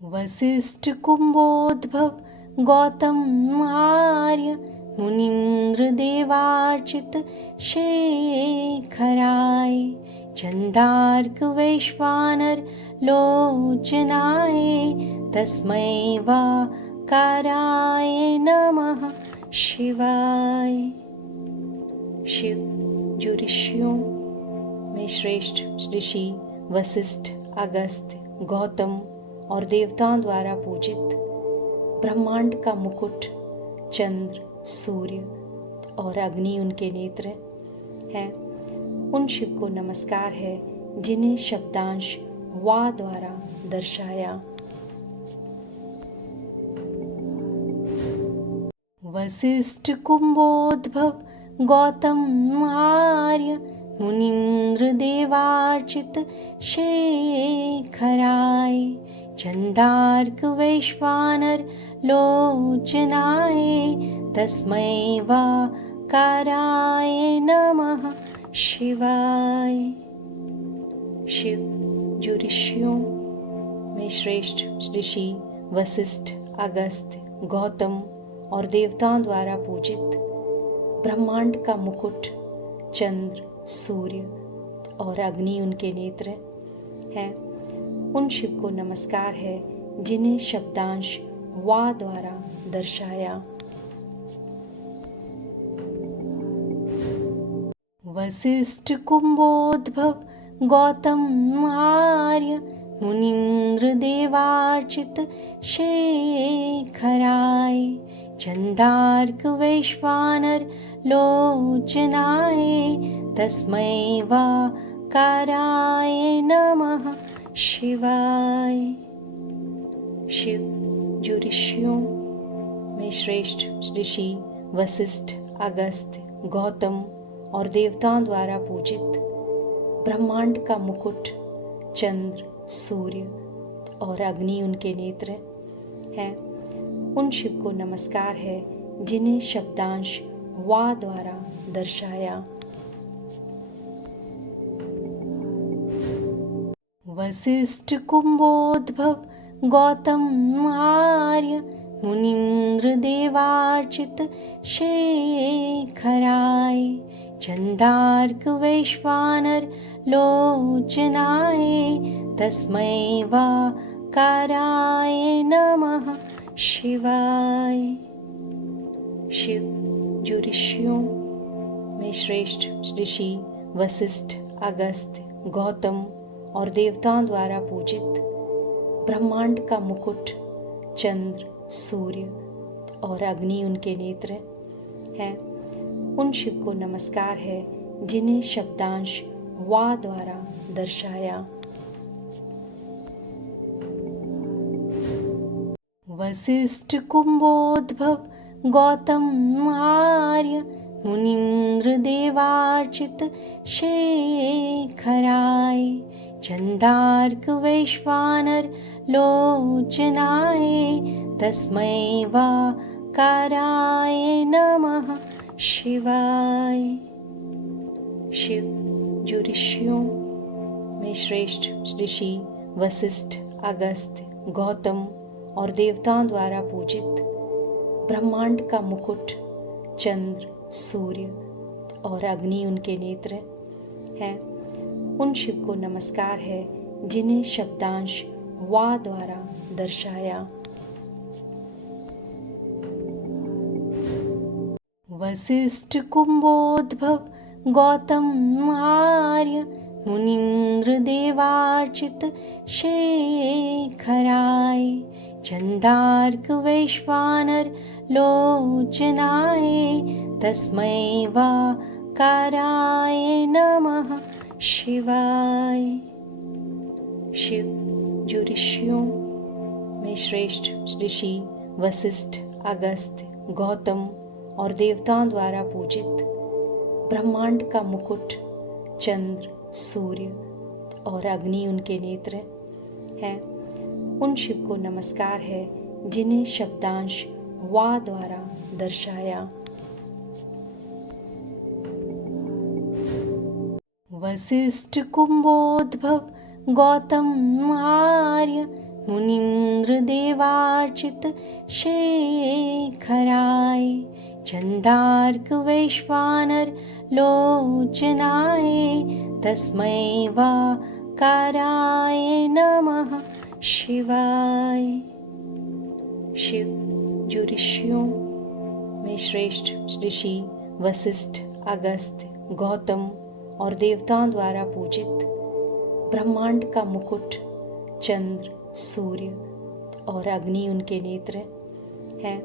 वसिष्ठ कुंभोद्भव गौतम आर्य मुनीन्द्र देवार्चित शेखराय चंदार्क वैश्वानर लोचनाय तस्मै वाकाराय नमः शिवाय। शिव जो ऋषियों में श्रेष्ठ ऋषि वशिष्ठ, अगस्त्य, गौतम और देवताओं द्वारा पूजित, ब्रह्मांड का मुकुट, चंद्र, सूर्य और अग्नि उनके नेत्र हैं, उन शिव को नमस्कार है जिन्हें शब्दांश वा द्वारा दर्शाया। वसिष्ठ कुंभोद्भव गौतम आर्य मुनीन्द्र देवार्चित शेखराय चंदार्क वैश्वानर लोचनाय तस्मै वाकाराय नमः शिवाय। शिव जो ऋषियों में श्रेष्ठ ऋषि वशिष्ठ, अगस्त्य, गौतम और देवताओं द्वारा पूजित, ब्रह्मांड का मुकुट, चंद्र, सूर्य और अग्नि उनके नेत्र हैं, उन शिव को नमस्कार है जिन्हें शब्दांश वा द्वारा दर्शाया। वसिष्ठ कुंभोद्भव गौतम आर्य मुनीन्द्र देवार्चित शेखराय चंदार्क वैश्वानर लोचनाय तस्मै वाकाराय नमः शिवाय। शिव जो ऋषियों में श्रेष्ठ ऋषि वशिष्ठ, अगस्त्य, गौतम और देवताओं द्वारा पूजित, ब्रह्मांड का मुकुट, चंद्र, सूर्य और अग्नि उनके नेत्र हैं, उन शिव को नमस्कार है जिन्हें शब्दांश वा द्वारा दर्शाया। वसिष्ठ कुंभोद्भव गौतम आर्य मुनीन्द्र देवार्चित शेखराय चंदार्क वैश्वानर लोचनाय तस्मै वाकाराय नमः शिवाय। शिव जो ऋषियों में श्रेष्ठ ऋषि वशिष्ठ, अगस्त्य, गौतम और देवताओं द्वारा पूजित, ब्रह्मांड का मुकुट, चंद्र, सूर्य और अग्नि उनके नेत्र हैं, उन शिव को नमस्कार है जिन्हें शब्दांश वा द्वारा दर्शाया। वसिष्ठ कुंभोद्भव गौतम आर्य मुनीन्द्र देवार्चित शेखराय चंदार्क वैश्वानर लोचनाय तस्मै वाकाराय नमः शिवाय। शिव जो ऋषियों में श्रेष्ठ ऋषि वशिष्ठ, अगस्त्य, गौतम और देवताओं द्वारा पूजित, ब्रह्मांड का मुकुट, चंद्र, सूर्य और अग्नि उनके नेत्र हैं, उन शिव को नमस्कार है जिन्हें शब्दांश वा द्वारा दर्शाया। वसिष्ठ कुंभोद्भव गौतम आर्य मुनीन्द्र देवार्चित शेखराय चंदार्क वैश्वानर लोचनाय तस्मै वाकाराय नमः शिवाय। शिव जो ऋषियों में श्रेष्ठ ऋषि वशिष्ठ, अगस्त्य, गौतम और देवताओं द्वारा पूजित, ब्रह्मांड का मुकुट, चंद्र, सूर्य और अग्नि उनके नेत्र हैं, उन शिव को नमस्कार है जिन्हें शब्दांश वा द्वारा दर्शाया। वसिष्ठ कुंभोद्भव गौतम आर्य मुनीन्द्र मुनीन्द्रदेवार्चित शेखराय चन्दार्क वैश्वानर लोचनाय तस्मै वाकाराय नमः शिवाय। शिव जो ऋषियों में श्रेष्ठ ऋषि वशिष्ठ, अगस्त्य, गौतम और देवताओं द्वारा पूजित, ब्रह्मांड का मुकुट, चंद्र, सूर्य और अग्नि उनके नेत्र हैं,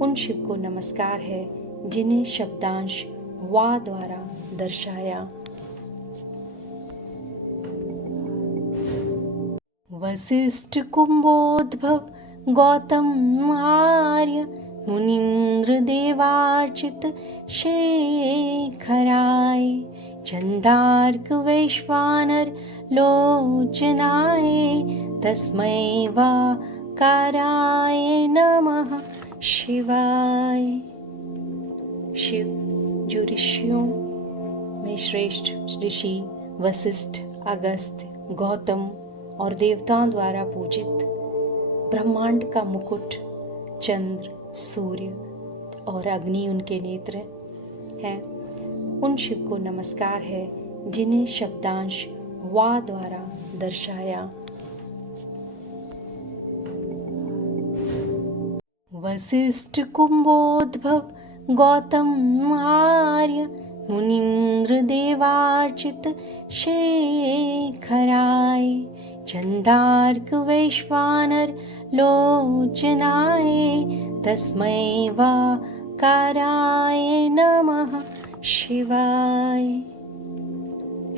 उन शिव को नमस्कार है जिन्हें शब्दांश वा द्वारा दर्शाया। वशिष्ठ कुंभोद्भव गौतम आर्य मुनीन्द्र देवार्चित शेखराय चन्दार्क वैश्वानर लोचनाय तस्मै वाकाराय नमः शिवाय। शिव जो ऋषियों में श्रेष्ठ ऋषि वशिष्ठ, अगस्त्य, गौतम और देवताओं द्वारा पूजित, ब्रह्मांड का मुकुट, चंद्र, सूर्य और अग्नि उनके नेत्र हैं, उन शिव को नमस्कार है जिन्हें शब्दांश वा द्वारा दर्शाया। वशिष्ठ कुंभोद्भव गौतम आर्य मुनीन्द्र देवार्चित शेखराय चन्दार्क वैश्वानर लोचनाय तस्मै वाकाराय नमः शिवाय।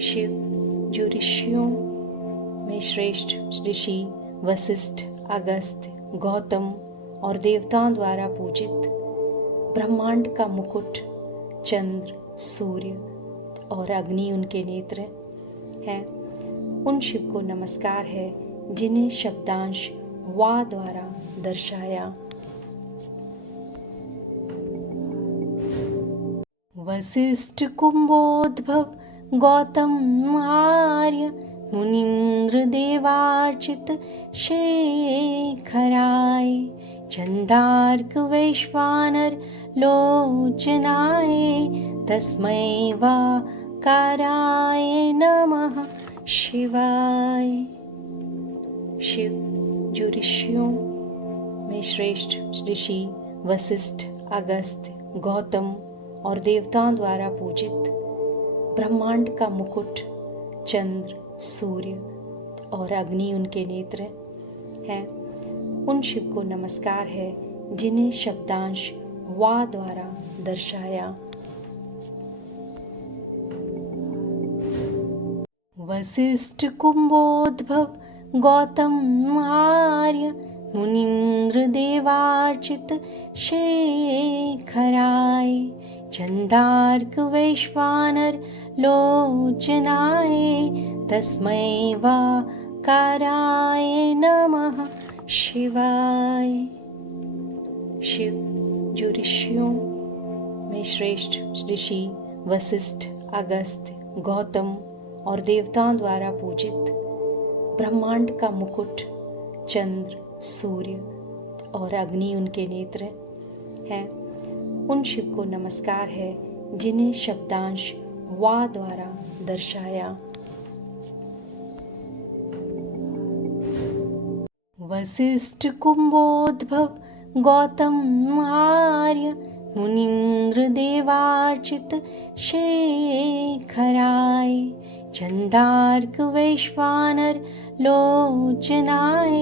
शिव जो ऋषियों में श्रेष्ठ ऋषि वशिष्ठ, अगस्त्य, गौतम और देवताओं द्वारा पूजित, ब्रह्मांड का मुकुट, चंद्र, सूर्य और अग्नि उनके नेत्र हैं, उन शिव को नमस्कार है जिन्हें शब्दांश वा द्वारा दर्शाया। वशिष्ठ कुंभोद्भव गौतम आर्य मुनीन्द्र देवार्चित शेखराय चन्दार्क वैश्वानर लोचनाय तस्मै वाकाराय नमः शिवाय। शिव जो ऋषियों में श्रेष्ठ ऋषि वशिष्ठ, अगस्त्य, गौतम और देवताओं द्वारा पूजित, ब्रह्मांड का मुकुट, चंद्र, सूर्य और अग्नि उनके नेत्र हैं, उन शिव को नमस्कार है जिन्हें शब्दांश वा द्वारा दर्शाया। वशिष्ठ कुंभोद्भव गौतम आर्य मुनीन्द्र देवार्चित शेखराय चन्दार्क वैश्वानर लोचनाय तस्मै वाकाराय नमः शिवाय। शिव जो ऋषियों में श्रेष्ठ ऋषि वशिष्ठ, अगस्त्य, गौतम और देवताओं द्वारा पूजित, ब्रह्मांड का मुकुट, चंद्र, सूर्य और अग्नि उनके नेत्र हैं, उन शिव को नमस्कार है जिन्हें शब्दांश वा द्वारा दर्शाया। वशिष्ठ कुंभोद्भव गौतम आर्य मुनीन्द्र देवार्चित शेखराय चन्दार्क वैश्वानर लोचनाय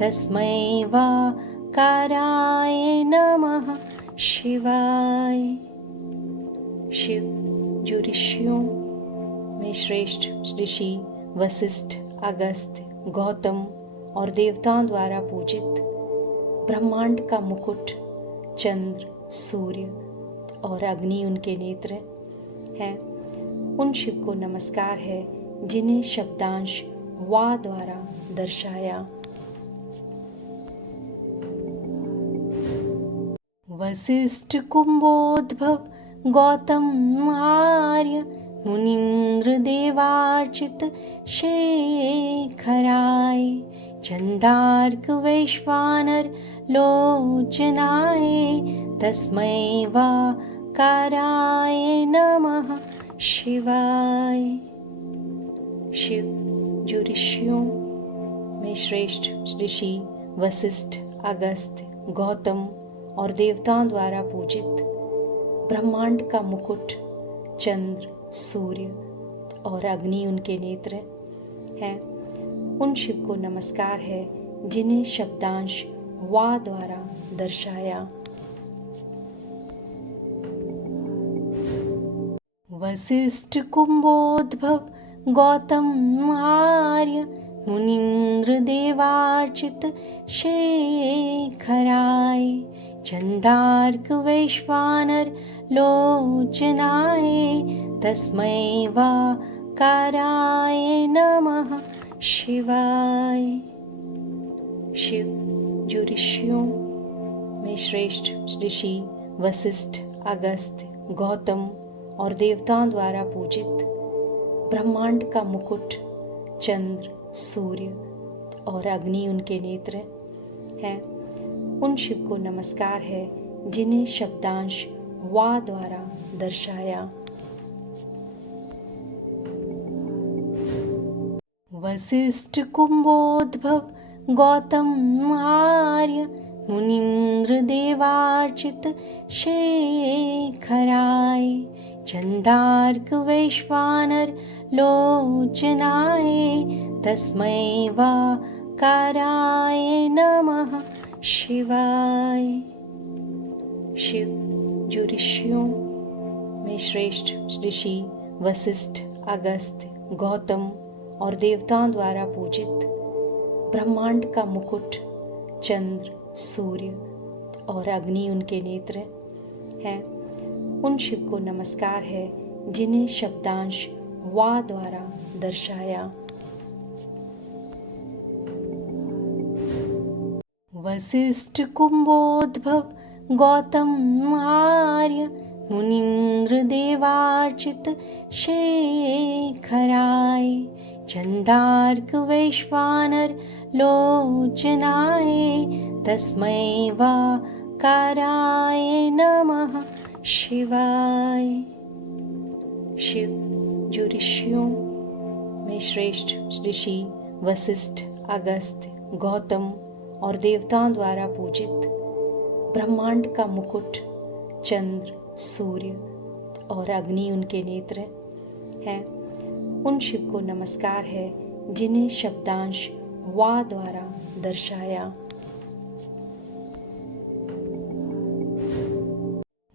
तस्मै वाकाराय नमः शिवाय। शिव जो ऋषियों में श्रेष्ठ ऋषि वशिष्ठ, अगस्त्य, गौतम और देवताओं द्वारा पूजित, ब्रह्मांड का मुकुट, चंद्र, सूर्य और अग्नि उनके नेत्र हैं, उन शिव को नमस्कार है जिन्हें शब्दांश वा द्वारा दर्शाया। वशिष्ठ कुंभोद्भव गौतम आर्य मुनीन्द्र देवार्चित शेखराय चंदार्क वैश्वानर लोचनाय तस्मै वाकाराय नमः शिवाय। शिव जो ऋषियों में श्रेष्ठ ऋषि वशिष्ठ, अगस्त्य, गौतम और देवताओं द्वारा पूजित, ब्रह्मांड का मुकुट, चंद्र, सूर्य और अग्नि उनके नेत्र हैं, उन शिव को नमस्कार है जिन्हें शब्दांश वा द्वारा दर्शाया। वशिष्ठ कुंभोद्भव गौतम आर्य मुनीन्द्र देवार्चित शेखराय चंदार्क वैश्वानर लोचनाय तस्मै वाकाराय नमः शिवाय। शिव जो ऋषियों में श्रेष्ठ ऋषि वशिष्ठ, अगस्त्य, गौतम और देवताओं द्वारा पूजित, ब्रह्मांड का मुकुट, चंद्र, सूर्य और अग्नि उनके नेत्र हैं, उन शिव को नमस्कार है जिन्हें शब्दांश वा द्वारा दर्शाया। वशिष्ठ कुंभोद्भव गौतम आर्य मुनीन्द्र देवार्चित शेखराय चंदार्क वैश्वानर लोचनाय तस्मै वाकाराय नमः शिवाय। शिव जो ऋषियों में श्रेष्ठ ऋषि वशिष्ठ, अगस्त्य, गौतम और देवताओं द्वारा पूजित, ब्रह्मांड का मुकुट, चंद्र, सूर्य और अग्नि उनके नेत्र हैं, उन शिव को नमस्कार है जिन्हें शब्दांश वा द्वारा दर्शाया। वशिष्ठ कुंभोद्भव गौतम आर्य मुनीन्द्र देवार्चित शेखराय चंदार्क वैश्वानर लोचनाय तस्मै वाकाराय नमः शिवाय। शिव जो ऋषियों में श्रेष्ठ ऋषि वशिष्ठ, अगस्त्य, गौतम और देवताओं द्वारा पूजित, ब्रह्मांड का मुकुट, चंद्र, सूर्य और अग्नि उनके नेत्र हैं, उन शिव को नमस्कार है जिन्हें शब्दांश वा द्वारा दर्शाया।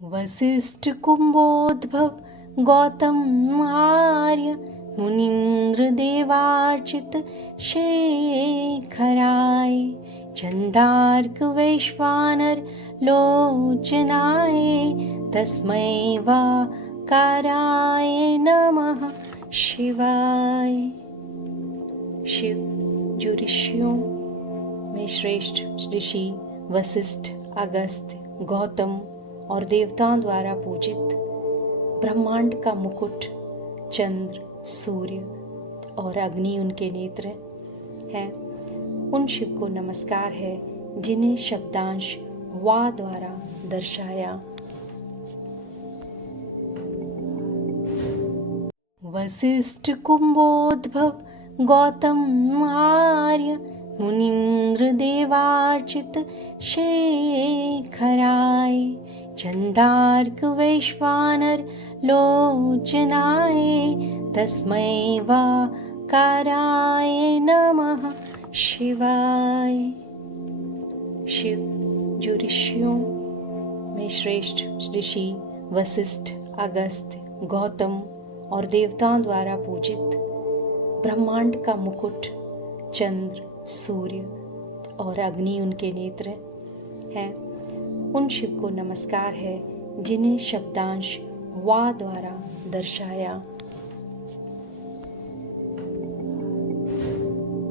वशिष्ठ कुंभोद्भव गौतम आर्य मुनीन्द्र देवार्चित शेखराय चंदार्क वैश्वानर लोचनाय तस्मै वाकाराय नमः शिवाय। शिव जो ऋषियों में श्रेष्ठ ऋषि वशिष्ठ, अगस्त्य, गौतम और देवताओं द्वारा पूजित, ब्रह्मांड का मुकुट, चंद्र, सूर्य और अग्नि उनके नेत्र हैं, उन शिव को नमस्कार है जिन्हें शब्दांश वा द्वारा दर्शाया। वशिष्ठ कुंभोद्भव गौतम आर्य मुनीन्द्र देवार्चित शेखराय चंदार्क वैश्वानर लोचनाय तस्मै वाकाराय नमः शिवाय। शिव जो ऋषियों में श्रेष्ठ ऋषि वशिष्ठ, अगस्त्य, गौतम और देवताओं द्वारा पूजित, ब्रह्मांड का मुकुट, चंद्र, सूर्य और अग्नि उनके नेत्र हैं, उन शिव को नमस्कार है जिन्हें शब्दांश वा द्वारा दर्शाया।